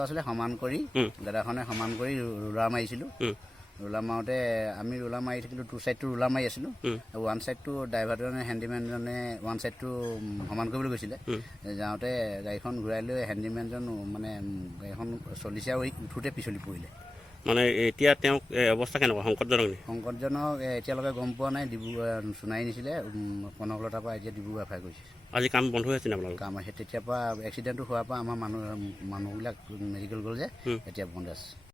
ল'ৰা ছোৱালীয়ে সমান কৰি দাদাখনে সমান কৰি ৰোলাৰ মাৰিছিলোঁ। ৰোলাৰ মাৰোঁতে আমি ৰোলাৰ মাৰি থাকিলোঁ, 2 চাইডটো ৰোলাৰ মাৰি আছিলোঁ। 1 চাইডটো ড্ৰাইভাৰজনে হেণ্ডিমেনজনে 1 চাইডটো সমান কৰিবলৈ গৈছিলে। যাওঁতে গাড়ীখন ঘূৰাই লৈ হেণ্ডিমেনজন মানে গাড়ীখন চলিছে আৰু উঠোঁতে পিছলি পৰিলে। মানে এতিয়া তেওঁক অৱস্থা কেনেকুৱা, সংকটজনক নেকি? সংকটজনক এতিয়ালৈকে গম পোৱা নাই। ডিব্ৰুগড় সোণাৰী নিছিলে, কনকলতাৰ পৰা এতিয়া ডিব্ৰুগড় ৰেফাৰ কৰিছে। আজি কাম বন্ধ হৈ আছে নে আপোনালোকৰ? কাম আছে তেতিয়াৰ পৰা এক্সিডেণ্টটো হোৱাৰ পৰা আমাৰ মানুহবিলাক মেডিকেল গ'ল যে এতিয়া বন্ধ আছে।